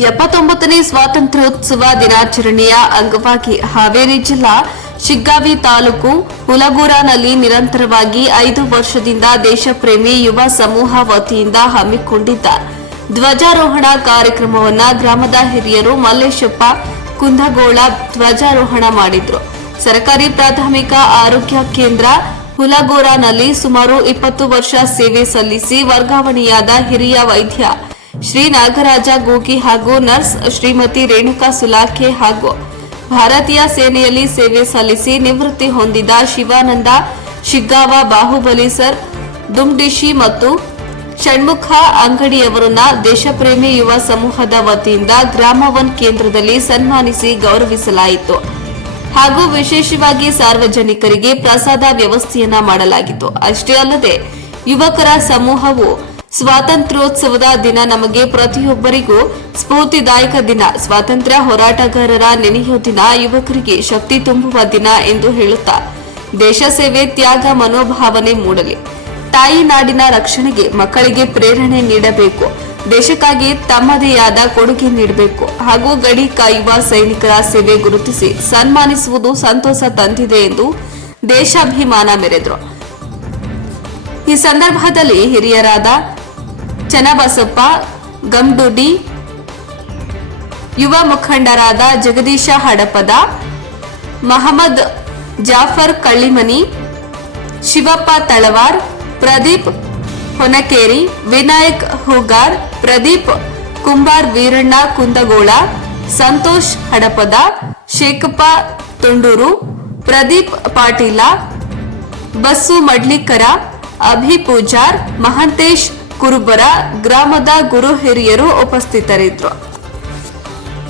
ಎಪ್ಪತ್ತೊಂಬತ್ತನೇ ಸ್ವಾತಂತ್ರ್ಯೋತ್ಸವ ದಿನಾಚರಣೆಯ ಅಂಗವಾಗಿ ಹಾವೇರಿ ಜಿಲ್ಲಾ ಶಿಗ್ಗಾವಿ ತಾಲೂಕು ಹುಲಗೂರನಲ್ಲಿ ನಿರಂತರವಾಗಿ ಐದು ವರ್ಷದಿಂದ ದೇಶಪ್ರೇಮಿ ಯುವ ಸಮೂಹ ವತಿಯಿಂದ ಹಮ್ಮಿಕೊಂಡಿದ್ದ ಧ್ವಜಾರೋಹಣ ಕಾರ್ಯಕ್ರಮವನ್ನ ಗ್ರಾಮದ ಹಿರಿಯರು ಮಲ್ಲೇಶಪ್ಪ, ಕುಂದಗೋಳ ಧ್ವಜಾರೋಹಣ ಮಾಡಿದ್ರು. ಸರ್ಕಾರಿ ಪ್ರಾಥಮಿಕ ಆರೋಗ್ಯ ಕೇಂದ್ರ ಹುಲಗೋರಾನಲ್ಲಿ ಸುಮಾರು ಇಪ್ಪತ್ತು ವರ್ಷ ಸೇವೆ ಸಲ್ಲಿಸಿ ವರ್ಗಾವಣೆಯಾದ ಹಿರಿಯ ವೈದ್ಯ ಶ್ರೀ ನಾಗರಾಜ ಗೋಗಿ ಹಾಗೂ ನರ್ಸ್ ಶ್ರೀಮತಿ ರೇಣುಕಾ ಸುಲಾಖೆ ಹಾಗೂ ಭಾರತೀಯ ಸೇನೆಯಲ್ಲಿ ಸೇವೆ ಸಲ್ಲಿಸಿ ನಿವೃತ್ತಿ ಹೊಂದಿದ ಶಿವಾನಂದ ಶಿಗ್ಗಾವ ಬಾಹುಬಲಿ ಸರ್ ದುಮ್ಡಿಶಿ ಮತ್ತು ಷಣ್ಮುಖ ಅಂಗಡಿಯವರನ್ನ ದೇಶಪ್ರೇಮಿ ಯುವ ಸಮೂಹದ ವತಿಯಿಂದ ಗ್ರಾಮವನ್ ಕೇಂದ್ರದಲ್ಲಿ ಸನ್ಮಾನಿಸಿ ಗೌರವಿಸಲಾಯಿತು. ಹಾಗೂ ವಿಶೇಷವಾಗಿ ಸಾರ್ವಜನಿಕರಿಗೆ ಪ್ರಸಾದ ವ್ಯವಸ್ಥೆಯನ್ನ ಮಾಡಲಾಗಿತ್ತು. ಅಷ್ಟೇ ಅಲ್ಲದೆ ಯುವಕರ ಸಮೂಹವು ಸ್ವಾತಂತ್ರ್ಯೋತ್ಸವದ ದಿನ ನಮಗೆ ಪ್ರತಿಯೊಬ್ಬರಿಗೂ ಸ್ಫೂರ್ತಿದಾಯಕ ದಿನ. ಸ್ವಾತಂತ್ರ್ಯ ಹೋರಾಟಗಾರರ ನೆನೆಯೋ ದಿನ ಯುವಕರಿಗೆ ಶಕ್ತಿ ತುಂಬುವ ದಿನ ಎಂದು ಹೇಳುತ್ತಾ, ದೇಶ ಸೇವೆ ತ್ಯಾಗ ಮನೋಭಾವನೆ ಮೂಡಲಿ. ತಾಯಿ ನಾಡಿನ ರಕ್ಷಣೆಗೆ ಮಕ್ಕಳಿಗೆ ಪ್ರೇರಣೆ ನೀಡಬೇಕು. ದೇಶಕ್ಕಾಗಿ ತಮ್ಮದೇ ಆದ ಕೊಡುಗೆ ನೀಡಬೇಕು. ಹಾಗೂ ಗಡಿ ಕಾಯುವ ಸೈನಿಕರ ಸೇವೆ ಗುರುತಿಸಿ ಸನ್ಮಾನಿಸುವುದು ಸಂತೋಷ ತಂದಿದೆ ಎಂದು ದೇಶಾಭಿಮಾನ ಮೆರೆದರು. ಈ ಸಂದರ್ಭದಲ್ಲಿ ಹಿರಿಯರಾದ ಚನ್ನಬಸಪ್ಪ, ಗಂಡುಡಿ, ಯುವ ಮುಖಂಡರಾದ ಜಗದೀಶ ಹಡಪದ, ಮಹಮ್ಮದ್ ಜಾಫರ್ ಕಳ್ಳಿಮನಿ, ಶಿವಪ್ಪ ತಳವಾರ್, ಪ್ರದೀಪ್ ಹೊನಕೇರಿ, ವಿನಾಯಕ್ ಹೂಗಾರ್, ಪ್ರದೀಪ್ ಕುಂಬಾರ್ ವೀರಣ್ಣ ಕುಂದಗೋಳ, ಸಂತೋಷ್ ಹಡಪದ, ಶೇಖಪ್ಪ ತುಂಡೂರು, ಪ್ರದೀಪ್ ಪಾಟೀಲ, ಬಸ್ಸು ಮಡ್ಲಿಕರ, ಅಭಿ ಪೂಜಾರ್, ಮಹಂತೇಶ್ ಕುರುಬರ ಗ್ರಾಮದ ಗುರು ಹಿರಿಯರು ಉಪಸ್ಥಿತರಿದ್ದರು.